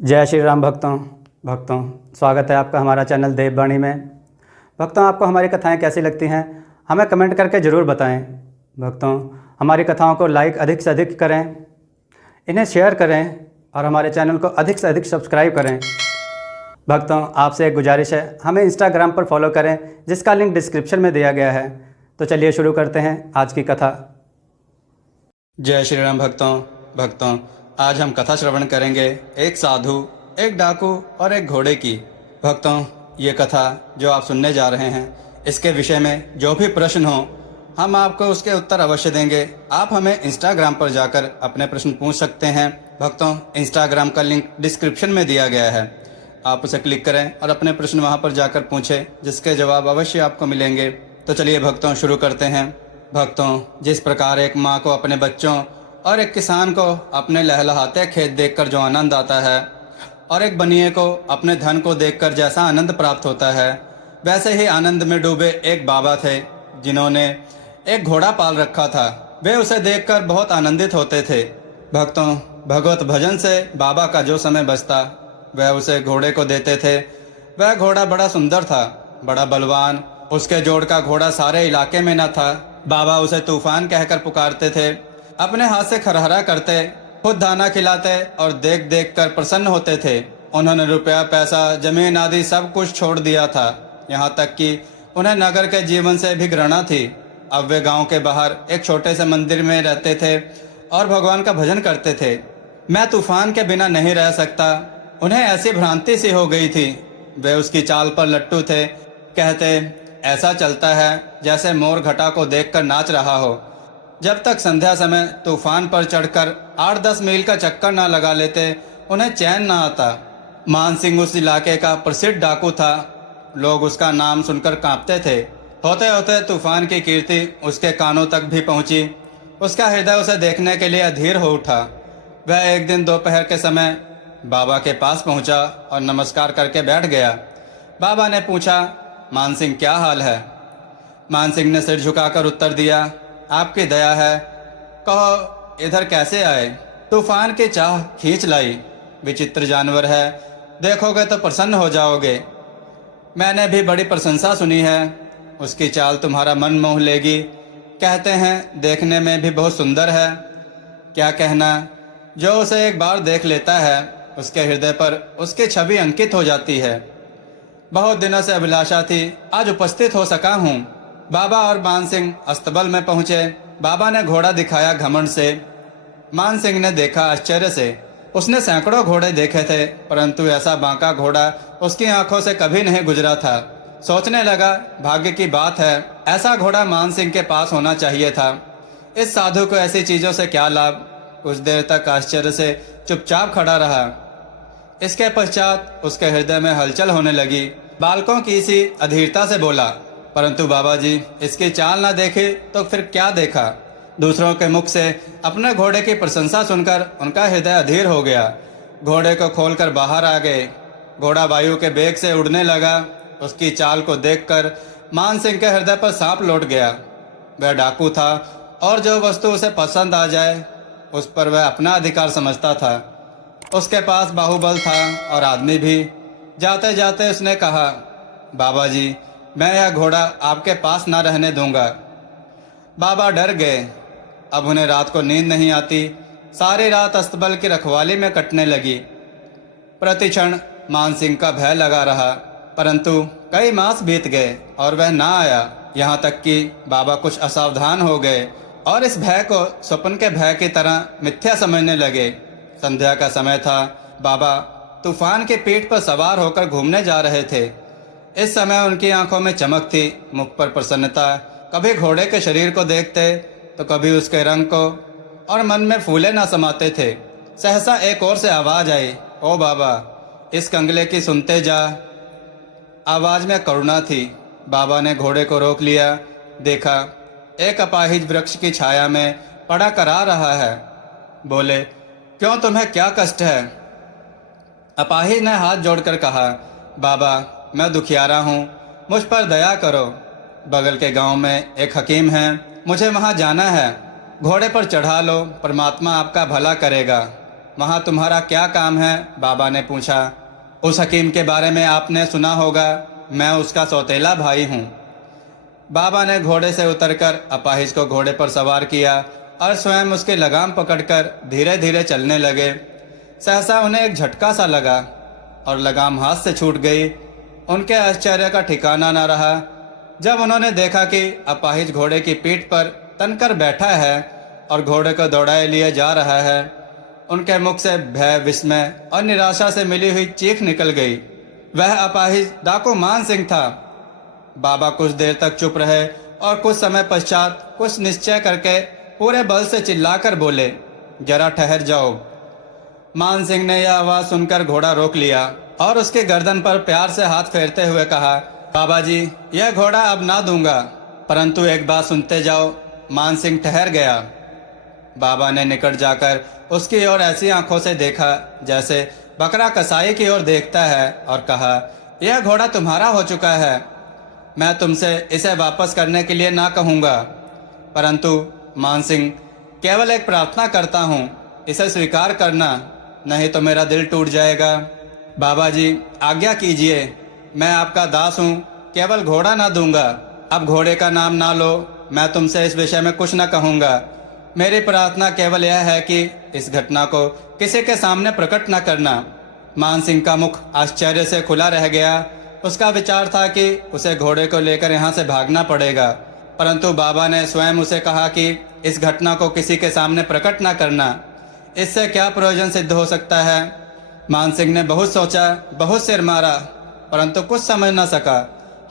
जय श्री राम भक्तों स्वागत है आपका हमारा चैनल देववाणी में। भक्तों, आपको हमारी कथाएं कैसी लगती हैं हमें कमेंट करके ज़रूर बताएं। भक्तों, हमारी कथाओं को लाइक अधिक से अधिक करें, इन्हें शेयर करें और हमारे चैनल को अधिक से अधिक सब्सक्राइब करें। भक्तों, आपसे एक गुजारिश है, हमें इंस्टाग्राम पर फॉलो करें जिसका लिंक डिस्क्रिप्शन में दिया गया है। तो चलिए शुरू करते हैं आज की कथा। जय श्री राम भक्तों, आज हम कथा श्रवण करेंगे एक साधु, एक डाकू और एक घोड़े की। भक्तों, ये कथा जो आप सुनने जा रहे हैं, इसके विषय में जो भी प्रश्न हो हम आपको उसके उत्तर अवश्य देंगे। आप हमें इंस्टाग्राम पर जाकर अपने प्रश्न पूछ सकते हैं। भक्तों, इंस्टाग्राम का लिंक डिस्क्रिप्शन में दिया गया है, आप उसे क्लिक करें और अपने प्रश्न वहाँ पर जाकर पूछें, जिसके जवाब अवश्य आपको मिलेंगे। तो चलिए भक्तों शुरू करते हैं। भक्तों, जिस प्रकार एक माँ को अपने बच्चों और एक किसान को अपने लहलहाते खेत देखकर जो आनंद आता है, और एक बनिए को अपने धन को देखकर जैसा आनंद प्राप्त होता है, वैसे ही आनंद में डूबे एक बाबा थे जिन्होंने एक घोड़ा पाल रखा था। वे उसे देखकर बहुत आनंदित होते थे। भक्तों, भगवत भजन से बाबा का जो समय बचता वह उसे घोड़े को देते थे। वह घोड़ा बड़ा सुंदर था, बड़ा बलवान। उसके जोड़ का घोड़ा सारे इलाके में न था। बाबा उसे तूफान कहकर पुकारते थे। अपने हाथ से खरहरा करते, खुद दाना खिलाते और देख देख कर प्रसन्न होते थे। उन्होंने रुपया, पैसा, जमीन आदि सब कुछ छोड़ दिया था। यहाँ तक कि उन्हें नगर के जीवन से भी घृणा थी। अब वे गांव के बाहर एक छोटे से मंदिर में रहते थे और भगवान का भजन करते थे। मैं तूफान के बिना नहीं रह सकता, उन्हें ऐसी भ्रांति सी हो गई थी। वे उसकी चाल पर लट्टू थे। कहते, ऐसा चलता है जैसे मोर घटा को देखकर नाच रहा हो। जब तक संध्या समय तूफान पर चढ़कर 8-10 मील का चक्कर ना लगा लेते, उन्हें चैन ना आता। मान सिंह उस इलाके का प्रसिद्ध डाकू था। लोग उसका नाम सुनकर कांपते थे। होते होते तूफान की कीर्ति उसके कानों तक भी पहुंची। उसका हृदय उसे देखने के लिए अधीर हो उठा। वह एक दिन दोपहर के समय बाबा के पास पहुंचा और नमस्कार करके बैठ गया। बाबा ने पूछा, मान सिंह क्या हाल है? मान सिंह ने सिर झुकाकर उत्तर दिया, आपकी दया है, कहो इधर कैसे आए? तूफान की चाह खींच लाई। विचित्र जानवर है, देखोगे तो प्रसन्न हो जाओगे। मैंने भी बड़ी प्रशंसा सुनी है। उसकी चाल तुम्हारा मन मोह लेगी। कहते हैं देखने में भी बहुत सुंदर है। क्या कहना, जो उसे एक बार देख लेता है उसके हृदय पर उसकी छवि अंकित हो जाती है। बहुत दिनों से अभिलाषा थी, आज उपस्थित हो सका हूँ। बाबा और मान सिंह अस्तबल में पहुंचे। बाबा ने घोड़ा दिखाया घमंड से। मान सिंह ने देखा आश्चर्य से। उसने सैकड़ों घोड़े देखे थे, परंतु ऐसा बांका घोड़ा उसकी आंखों से कभी नहीं गुजरा था। सोचने लगा, भाग्य की बात है, ऐसा घोड़ा मान सिंह के पास होना चाहिए था। इस साधु को ऐसी चीज़ों से क्या लाभ? कुछ देर तक आश्चर्य से चुपचाप खड़ा रहा। इसके पश्चात उसके हृदय में हलचल होने लगी। बालकों की सी अधीरता से बोला, परंतु बाबा जी, इसकी चाल ना देखे तो फिर क्या देखा? दूसरों के मुख से अपने घोड़े की प्रशंसा सुनकर उनका हृदय अधीर हो गया। घोड़े को खोलकर बाहर आ गए। घोड़ा वायु के बेग से उड़ने लगा। उसकी चाल को देखकर मान सिंह के हृदय पर सांप लौट गया। वह डाकू था और जो वस्तु उसे पसंद आ जाए उस पर वह अपना अधिकार समझता था। उसके पास बाहुबल था और आदमी भी। जाते जाते उसने कहा, बाबा जी, मैं यह घोड़ा आपके पास ना रहने दूंगा। बाबा डर गए। अब उन्हें रात को नींद नहीं आती। सारी रात अस्तबल की रखवाली में कटने लगी। प्रतिक्षण मान सिंह का भय लगा रहा, परंतु कई मास बीत गए और वह ना आया। यहाँ तक कि बाबा कुछ असावधान हो गए और इस भय को स्वप्न के भय की तरह मिथ्या समझने लगे। संध्या का समय था। बाबा तूफान की पीठ पर सवार होकर घूमने जा रहे थे। इस समय उनकी आंखों में चमक थी, मुख पर प्रसन्नता। कभी घोड़े के शरीर को देखते तो कभी उसके रंग को, और मन में फूले ना समाते थे। सहसा एक ओर से आवाज आई, ओ बाबा, इस कंगले की सुनते जा। आवाज में करुणा थी। बाबा ने घोड़े को रोक लिया। देखा, एक अपाहिज वृक्ष की छाया में पड़ा करा रहा है। बोले, क्यों, तुम्हें क्या कष्ट है? अपाहिज ने हाथ जोड़कर कहा, बाबा, मैं दुखियारा हूँ, मुझ पर दया करो। बगल के गांव में एक हकीम है, मुझे वहाँ जाना है। घोड़े पर चढ़ा लो, परमात्मा आपका भला करेगा। वहाँ तुम्हारा क्या काम है? बाबा ने पूछा। उस हकीम के बारे में आपने सुना होगा, मैं उसका सौतेला भाई हूँ। बाबा ने घोड़े से उतरकर अपाहिज को घोड़े पर सवार किया और स्वयं उसकी लगाम पकड़कर धीरे धीरे चलने लगे। सहसा उन्हें एक झटका सा लगा और लगाम हाथ से छूट गई। उनके आश्चर्य का ठिकाना न रहा जब उन्होंने देखा कि अपाहिज घोड़े की पीठ पर तनकर बैठा है और घोड़े को दौड़ाए लिए जा रहा है। उनके मुख से भय, विस्मय और निराशा से मिली हुई चीख निकल गई। वह अपाहिज डाकू मान सिंह था। बाबा कुछ देर तक चुप रहे और कुछ समय पश्चात कुछ निश्चय करके पूरे बल से चिल्लाकर बोले, जरा ठहर जाओ। मान सिंह ने यह आवाज सुनकर घोड़ा रोक लिया और उसके गर्दन पर प्यार से हाथ फेरते हुए कहा, बाबा जी, यह घोड़ा अब ना दूंगा, परंतु एक बात सुनते जाओ। मान सिंह ठहर गया। बाबा ने निकट जाकर उसकी ओर ऐसी आंखों से देखा जैसे बकरा कसाई की ओर देखता है और कहा, यह घोड़ा तुम्हारा हो चुका है। मैं तुमसे इसे वापस करने के लिए ना कहूँगा, परंतु मान सिंह, केवल एक प्रार्थना करता हूँ, इसे स्वीकार करना, नहीं तो मेरा दिल टूट जाएगा। बाबा जी, आज्ञा कीजिए, मैं आपका दास हूँ, केवल घोड़ा ना दूंगा। अब घोड़े का नाम ना लो, मैं तुमसे इस विषय में कुछ न कहूँगा। मेरी प्रार्थना केवल यह है कि इस घटना को किसी के सामने प्रकट न करना। मान सिंह का मुख आश्चर्य से खुला रह गया। उसका विचार था कि उसे घोड़े को लेकर यहाँ से भागना पड़ेगा, परंतु बाबा ने स्वयं उसे कहा कि इस घटना को किसी के सामने प्रकट न करना। इससे क्या प्रयोजन सिद्ध हो सकता है? मान सिंह ने बहुत सोचा, बहुत सिर मारा, परंतु कुछ समझ न सका।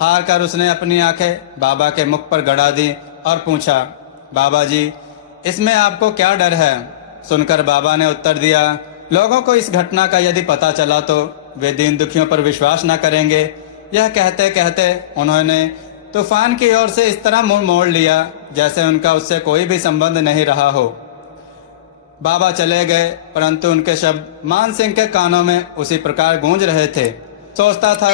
हार कर उसने अपनी आंखें बाबा के मुख पर गड़ा दी और पूछा, बाबा जी, इसमें आपको क्या डर है? सुनकर बाबा ने उत्तर दिया, लोगों को इस घटना का यदि पता चला तो वे दीन दुखियों पर विश्वास न करेंगे। यह कहते कहते उन्होंने तूफान की ओर से इस तरह मुंह मोड़ लिया जैसे उनका उससे कोई भी संबंध नहीं रहा हो। बाबा चले गए, परंतु उनके शब्द मान सिंह के कानों में उसी प्रकार गूंज रहे थे। सोचता था,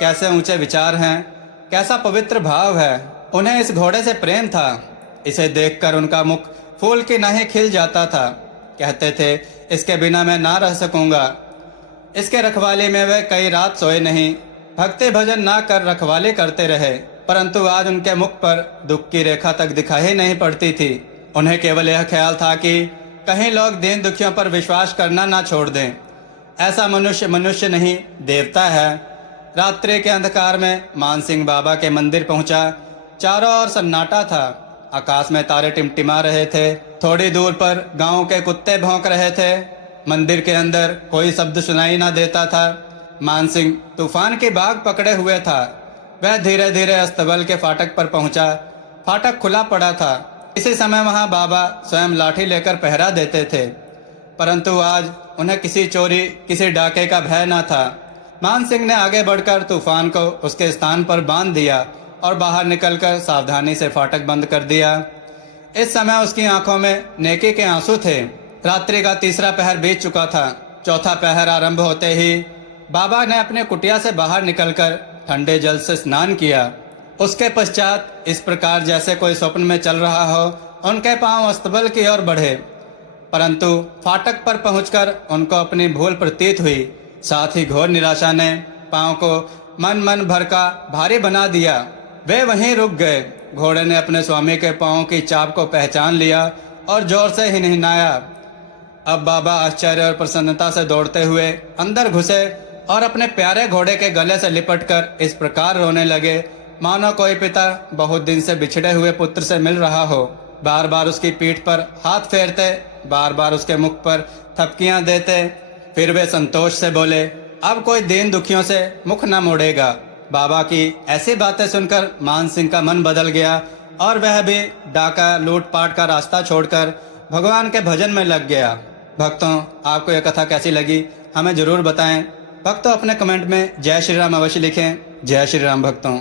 कैसे ऊंचे विचार हैं, कैसा पवित्र भाव है। उन्हें इस घोड़े से प्रेम था। इसे देखकर उनका मुख फूल की नहीं खिल जाता था। कहते थे, इसके बिना मैं ना रह सकूंगा। इसके रखवाले में वे कई रात सोए नहीं, भक्ति भजन ना कर रखवाले करते रहे, परंतु आज उनके मुख पर दुख की रेखा तक दिखाई नहीं पड़ती थी। उन्हें केवल यह ख्याल था कि कहीं लोग दीन दुखियों पर विश्वास करना ना छोड़ दें। ऐसा मनुष्य मनुष्य नहीं, देवता है। रात्रि के अंधकार में मान सिंह बाबा के मंदिर पहुंचा। चारों ओर सन्नाटा था। आकाश में तारे टिमटिमा रहे थे। थोड़ी दूर पर गांव के कुत्ते भौंक रहे थे। मंदिर के अंदर कोई शब्द सुनाई ना देता था। मान सिंह तूफान की बाग पकड़े हुए था। वह धीरे धीरे अस्तबल के फाटक पर पहुंचा। फाटक खुला पड़ा था। इसी समय वहां बाबा स्वयं लाठी लेकर पहरा देते थे, परंतु आज उन्हें किसी चोरी, किसी डाके का भय न था। मान सिंह ने आगे बढ़कर तूफान को उसके स्थान पर बांध दिया और बाहर निकलकर सावधानी से फाटक बंद कर दिया। इस समय उसकी आंखों में नेकी के आंसू थे। रात्रि का तीसरा पहर बीत चुका था। चौथा पहर आरंभ होते ही बाबा ने अपने कुटिया से बाहर निकलकर ठंडे जल से स्नान किया। उसके पश्चात इस प्रकार जैसे कोई स्वप्न में चल रहा हो, उनके पांव अस्तबल की ओर बढ़े, परंतु फाटक पर पहुंचकर उनको अपनी भूल प्रतीत हुई। साथ ही घोर निराशा ने पांव को मन भर का भारी बना दिया। वे वहीं रुक गए। घोड़े ने अपने स्वामी के पांव की चाप को पहचान लिया और जोर से हिनहिनाया। अब बाबा आश्चर्य और प्रसन्नता से दौड़ते हुए अंदर घुसे और अपने प्यारे घोड़े के गले से लिपटकर इस प्रकार रोने लगे मानो कोई पिता बहुत दिन से बिछड़े हुए पुत्र से मिल रहा हो। बार बार उसकी पीठ पर हाथ फेरते, बार बार उसके मुख पर थपकियां देते। फिर वे संतोष से बोले, अब कोई दीन दुखियों से मुख न मोड़ेगा। बाबा की ऐसी बातें सुनकर मान सिंह का मन बदल गया और वह भी डाका लूटपाट का रास्ता छोड़कर भगवान के भजन में लग गया। भक्तों, आपको यह कथा कैसी लगी हमें जरूर बताएं। भक्तों, अपने कमेंट में जय श्री राम अवश्य लिखें। जय श्री राम भक्तों।